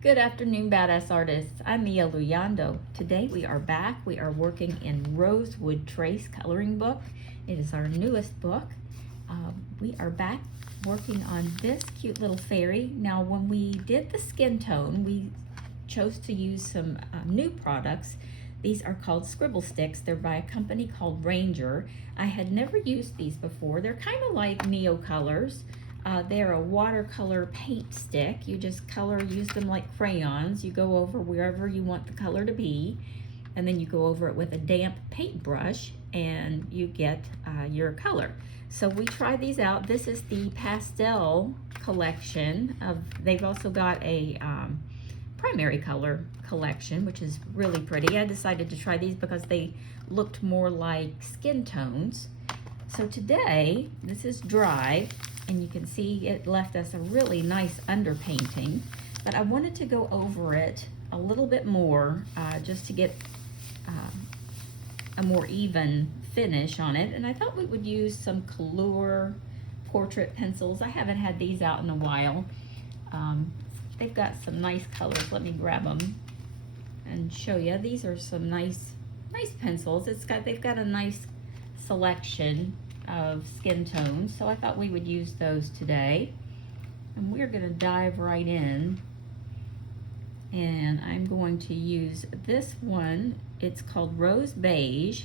Good afternoon, badass artists. I'm Mia Luyando. Today we are back. We are working in Rosewood Trace coloring book. It is our newest book. We are back working on this cute little fairy. Now, when we did the skin tone, we chose to use some new products. These are called Scribble Sticks. They're by a company called Ranger. I had never used these before. They're kind of like Neo Colors. They're a watercolor paint stick. You just use them like crayons. You go over wherever you want the color to be, and then you go over it with a damp paintbrush, and you get your color. So we tried these out. This is the pastel collection. They've also got a primary color collection, which is really pretty. I decided to try these because they looked more like skin tones. So today, this is dry, and you can see it left us a really nice underpainting, but I wanted to go over it a little bit more just to get a more even finish on it. And I thought we would use some Kalour Portrait Pencils. I haven't had these out in a while. They've got some nice colors. Let me grab them and show you. These are some nice pencils. They've got a nice selection of skin tones, so I thought we would use those today. And we're going to dive right in, and I'm going to use this one. It's called Rose Beige.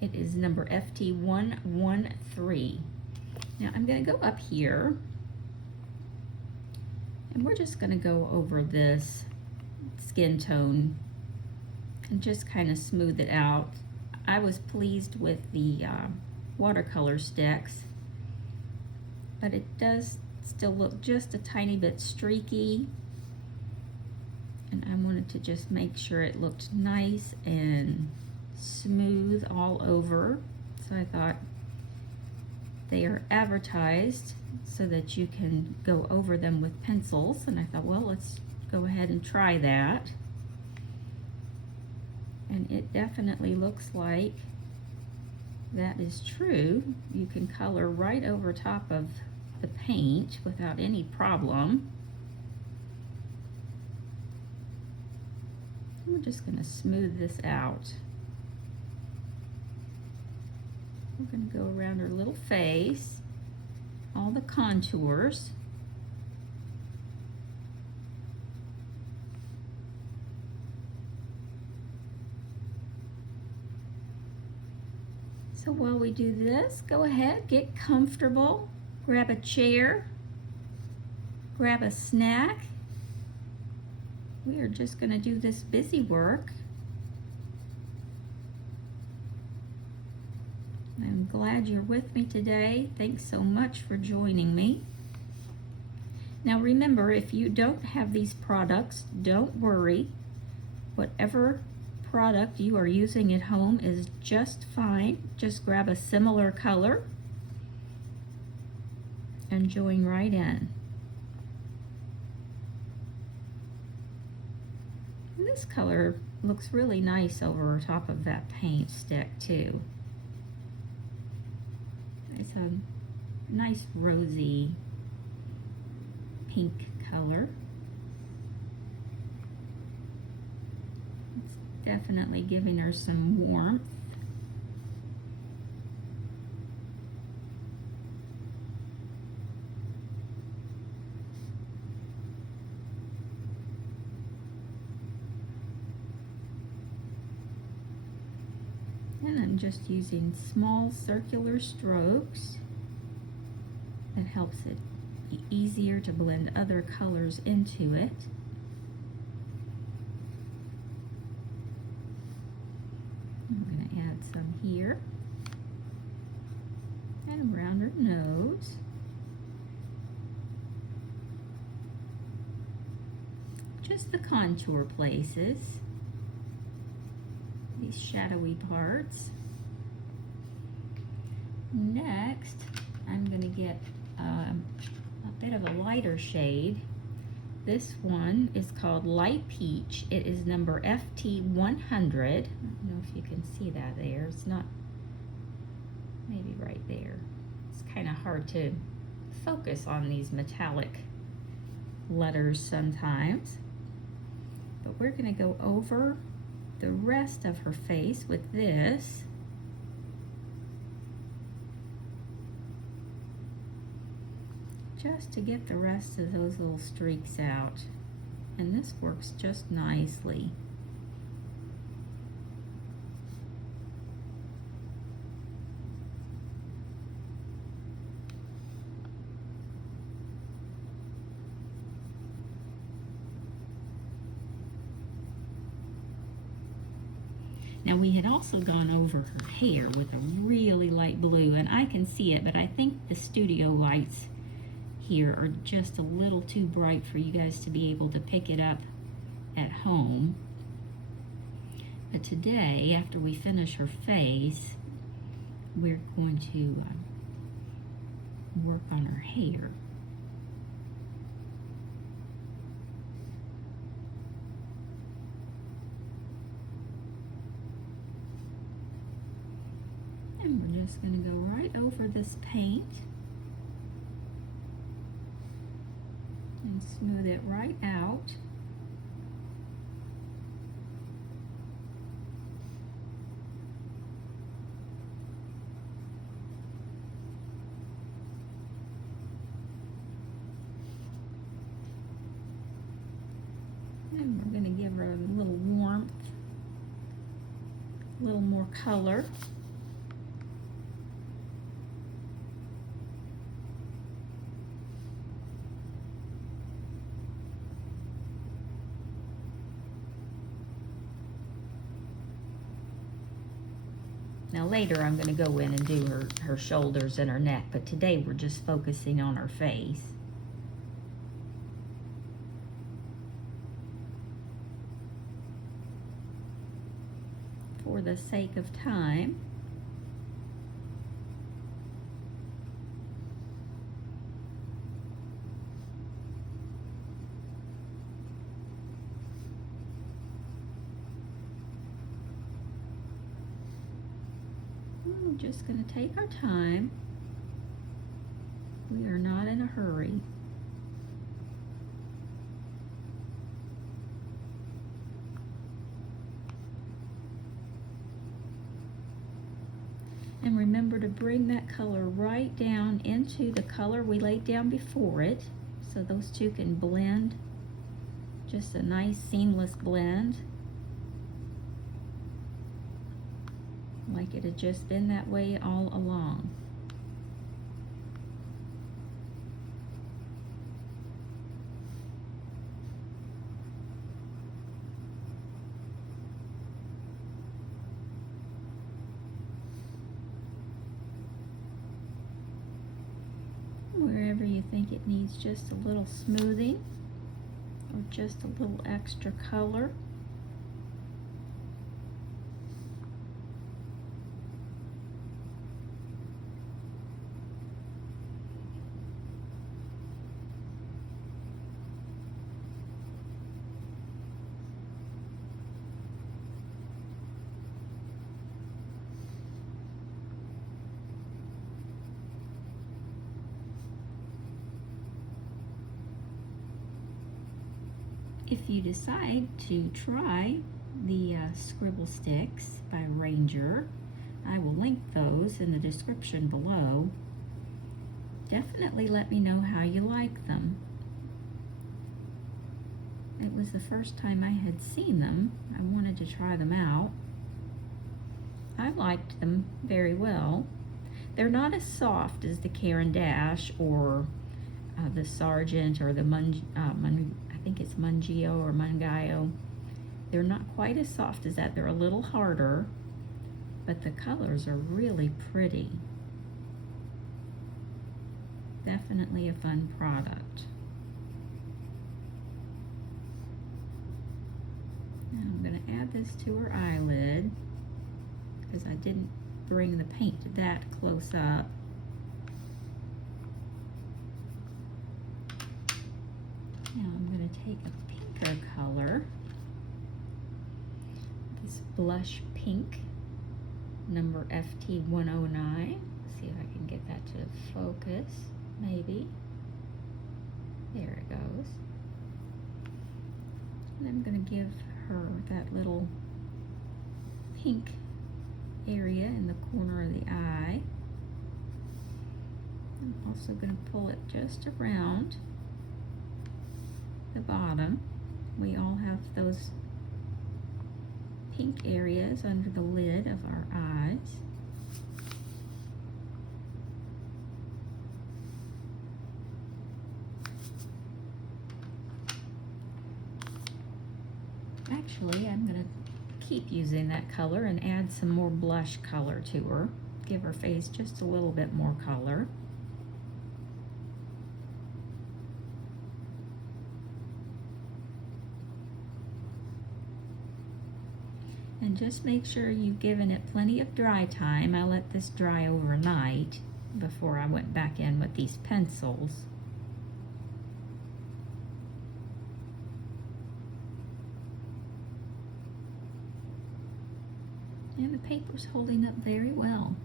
It is number FT113. Now I'm going to go up here, and we're just going to go over this skin tone and just kind of smooth it out. I was pleased with the watercolor sticks, but it does still look just a tiny bit streaky, and I wanted to just make sure it looked nice and smooth all over. So I thought, they are advertised so that you can go over them with pencils, and I thought, well, let's go ahead and try that. And it definitely looks like that is true. You can color right over top of the paint without any problem. We're just going to smooth this out. We're going to go around her little face, all the contours. So while we do this, go ahead, get comfortable, grab a chair, grab a snack. We are just going to do this busy work. I'm glad you're with me today. Thanks so much for joining me. Now remember, if you don't have these products, don't worry. Whatever product you are using at home is just fine. Just grab a similar color and join right in. And this color looks really nice over top of that paint stick too. It's a nice rosy pink color. It's definitely giving her some warmth. And I'm just using small circular strokes. That helps it be easier to blend other colors into it. I'm going to add some here and around her nose. Just the contour places, these shadowy parts. Next, I'm going to get a bit of a lighter shade. This one is called Light Peach. It is number FT100. I don't know if you can see that there. It's not, maybe right there. It's kind of hard to focus on these metallic letters sometimes. But we're going to go over the rest of her face with this. Just to get the rest of those little streaks out. And this works just nicely. Now we had also gone over her hair with a really light blue, and I can see it, but I think the studio lights here are just a little too bright for you guys to be able to pick it up at home. But today, after we finish her face, we're going to work on her hair. And we're just going to go right over this paint and smooth it right out. And we're going to give her a little warmth, a little more color. Now later I'm going to go in and do her shoulders and her neck, but today we're just focusing on her face. For the sake of time, we're just going to take our time. We are not in a hurry. And remember to bring that color right down into the color we laid down before it, so those two can blend. Just a nice seamless blend, like it had just been that way all along. Wherever you think it needs just a little smoothing or just a little extra color. If you decide to try the Scribble Sticks by Ranger, I will link those in the description below. Definitely let me know how you like them. It was the first time I had seen them. I wanted to try them out. I liked them very well. They're not as soft as the Caran d'Ache or the Sargent or the I think it's Mungio or Mungio. They're not quite as soft as that. They're a little harder, but the colors are really pretty. Definitely a fun product. Now I'm going to add this to her eyelid because I didn't bring the paint that close up. Now I'm going to take a pinker color, this blush pink, number FT109. See if I can get that to focus, maybe. There it goes. And I'm going to give her that little pink area in the corner of the eye. I'm also going to pull it just around the bottom. We all have those pink areas under the lid of our eyes. Actually, I'm going to keep using that color and add some more blush color to her. Give her face just a little bit more color. And just make sure you've given it plenty of dry time. I let this dry overnight before I went back in with these pencils. And the paper's holding up very well.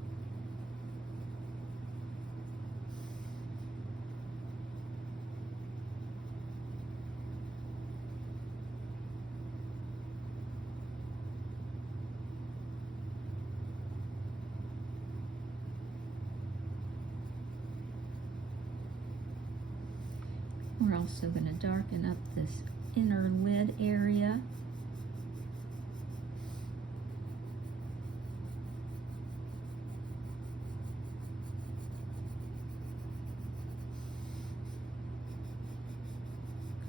We're also going to darken up this inner lid area.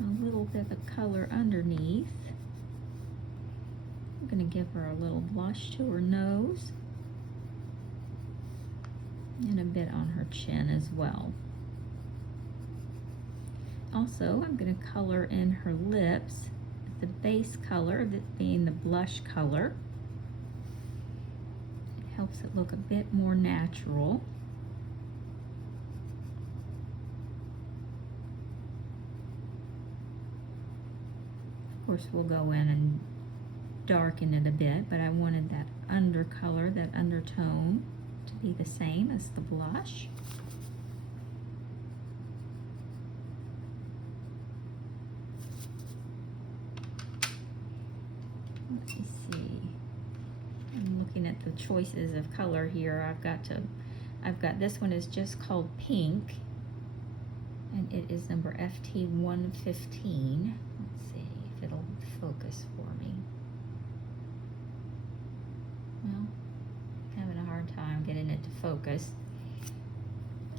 A little bit of color underneath. I'm going to give her a little blush to her nose and a bit on her chin as well. Also, I'm going to color in her lips, the base color of it being the blush color. It helps it look a bit more natural. Of course, we'll go in and darken it a bit, but I wanted that undercolor, that undertone, to be the same as the blush. Let me see. I'm looking at the choices of color here. I've got this one is just called pink, and it is number FT 115. Let's see if it'll focus for me. Well, having a hard time getting it to focus.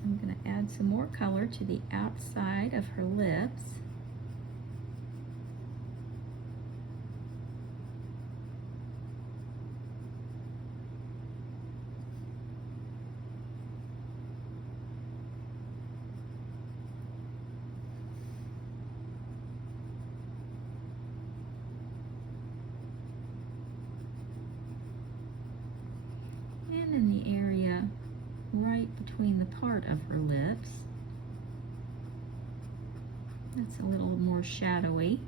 I'm going to add some more color to the outside of her lips. And in the area right between the part of her lips, that's a little more shadowy.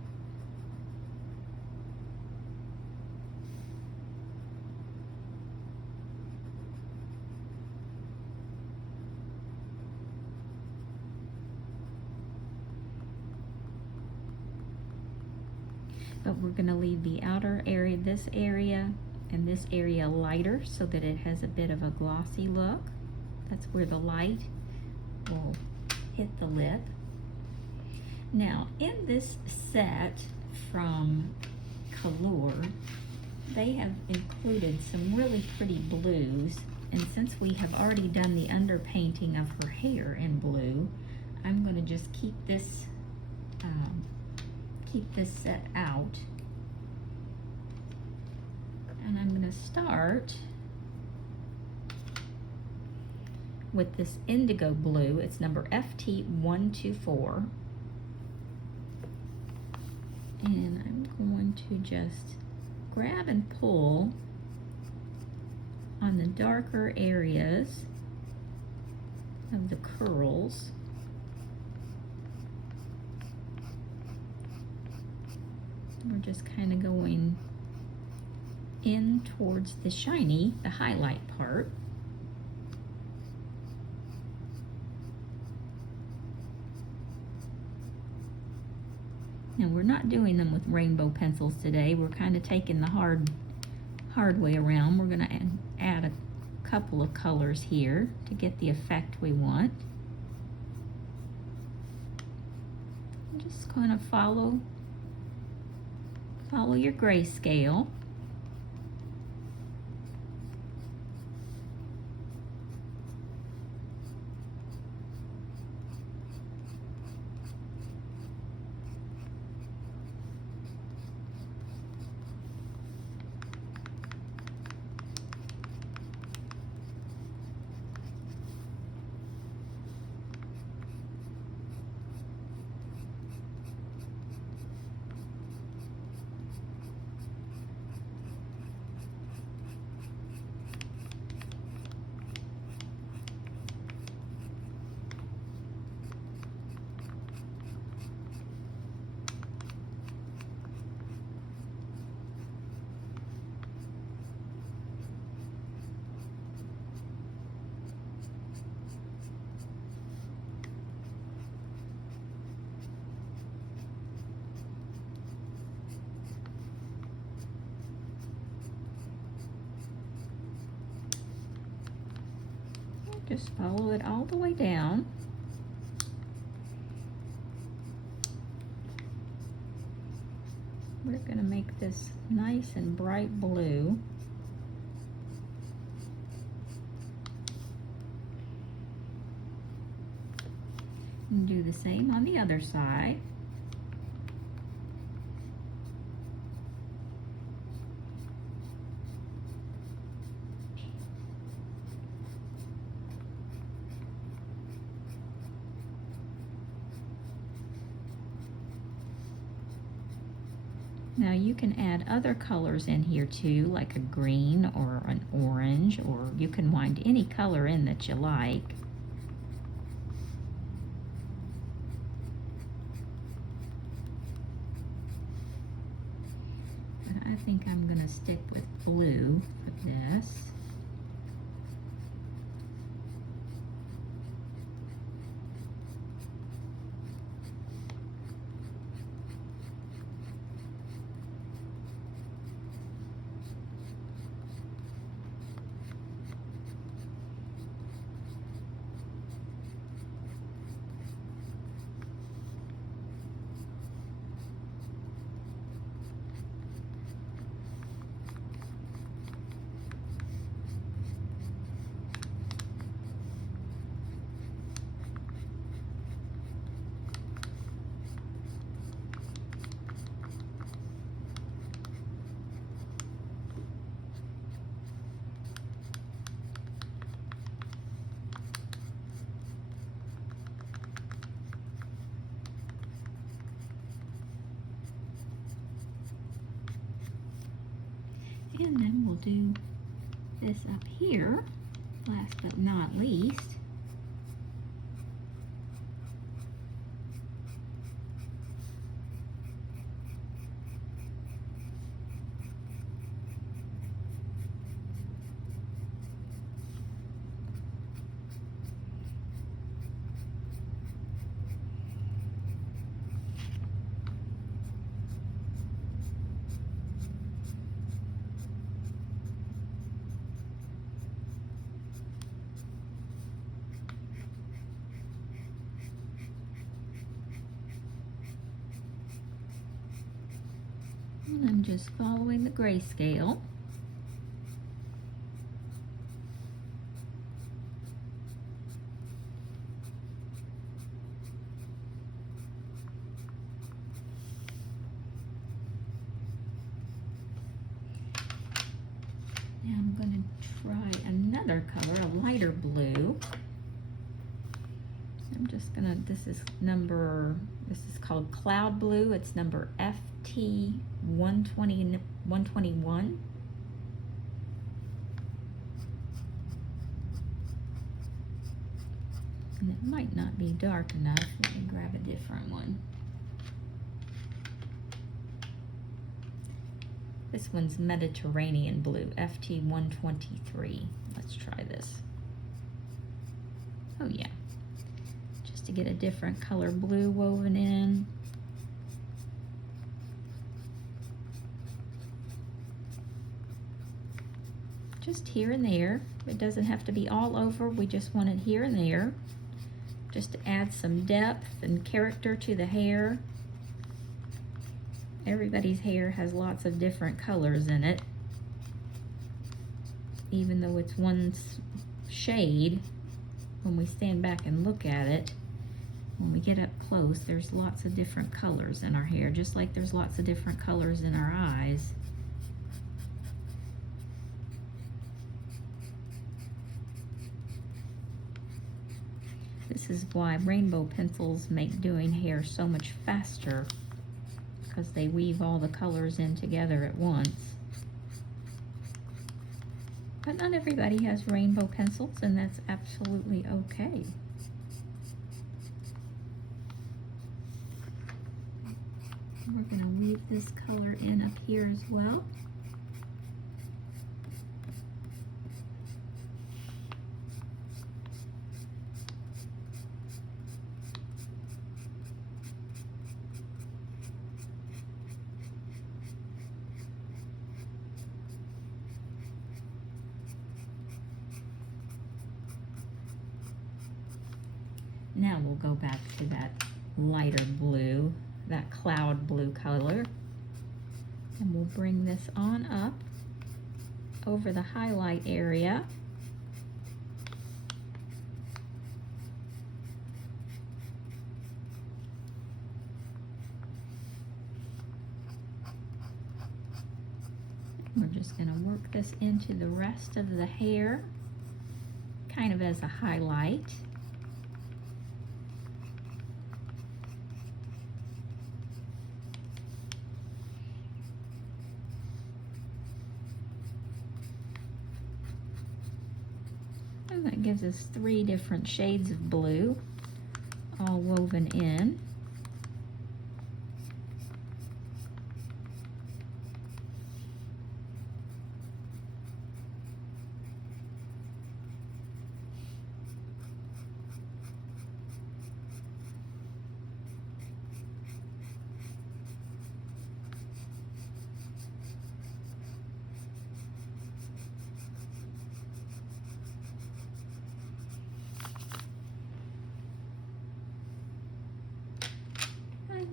But we're going to leave the outer area, this area, and this area lighter so that it has a bit of a glossy look. That's where the light will hit the lip. Now, in this set from Kalour, they have included some really pretty blues, and since we have already done the underpainting of her hair in blue, I'm going to just keep this set out. And I'm going to start with this indigo blue. It's number FT 124. And I'm going to just grab and pull on the darker areas of the curls. We're just kind of going in towards the shiny, the highlight part. Now we're not doing them with rainbow pencils today. We're kind of taking the hard way around. We're going to add a couple of colors here to get the effect we want. Just kind of follow your grayscale. Just follow it all the way down. We're going to make this nice and bright blue. And do the same on the other side. Now you can add other colors in here too, like a green or an orange, or you can wind any color in that you like. But I think I'm going to stick with blue for this. And then we'll do this up here, last but not least. And I'm just following the grayscale. Now I'm going to try another color, a lighter blue. So I'm just going to, this is called Cloud Blue. It's number FT 121. And it might not be dark enough. Let me grab a different one. This one's Mediterranean Blue, FT 123. Let's try this. Oh yeah. Just to get a different color blue woven in. just here and there. It doesn't have to be all over. We just want it here and there, just to add some depth and character to the hair. Everybody's hair has lots of different colors in it. Even though it's one shade, when we stand back and look at it, when we get up close, there's lots of different colors in our hair, just like there's lots of different colors in our eyes. This is why rainbow pencils make doing hair so much faster, because they weave all the colors in together at once. But not everybody has rainbow pencils, and that's absolutely okay. We're going to weave this color in up here as well. Now we'll go back to that lighter blue, that cloud blue color, and we'll bring this on up over the highlight area. We're just going to work this into the rest of the hair, kind of as a highlight. And that gives us 3 different shades of blue, all woven in.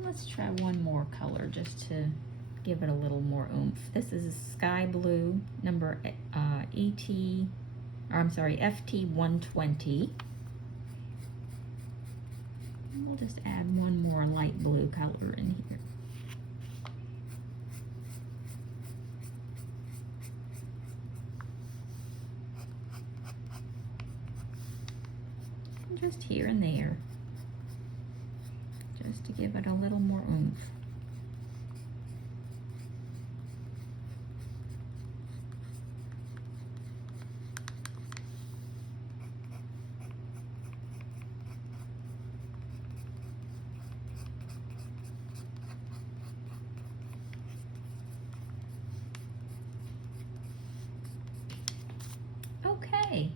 Let's try one more color just to give it a little more oomph. This is sky blue, number FT120. And we'll just add one more light blue color in here. Just here and there, just to give it a little more oomph. Okay,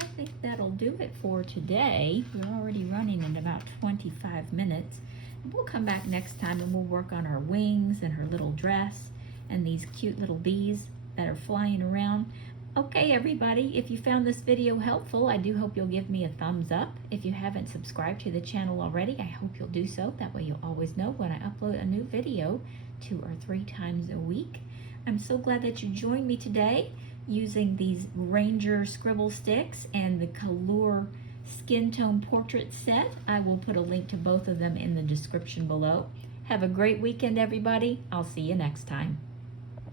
I think that'll do it for today. We're already running in about 25 minutes. We'll come back next time and we'll work on our wings and her little dress and these cute little bees that are flying around. Okay, everybody, if you found this video helpful, I do hope you'll give me a thumbs up. If you haven't subscribed to the channel already, I hope you'll do so. That way you'll always know when I upload a new video 2 or 3 times a week. I'm so glad that you joined me today using these Ranger Scribble Sticks and the Kalour Skin Tone Portrait Set. I will put a link to both of them in the description below. Have a great weekend, everybody. I'll see you next time.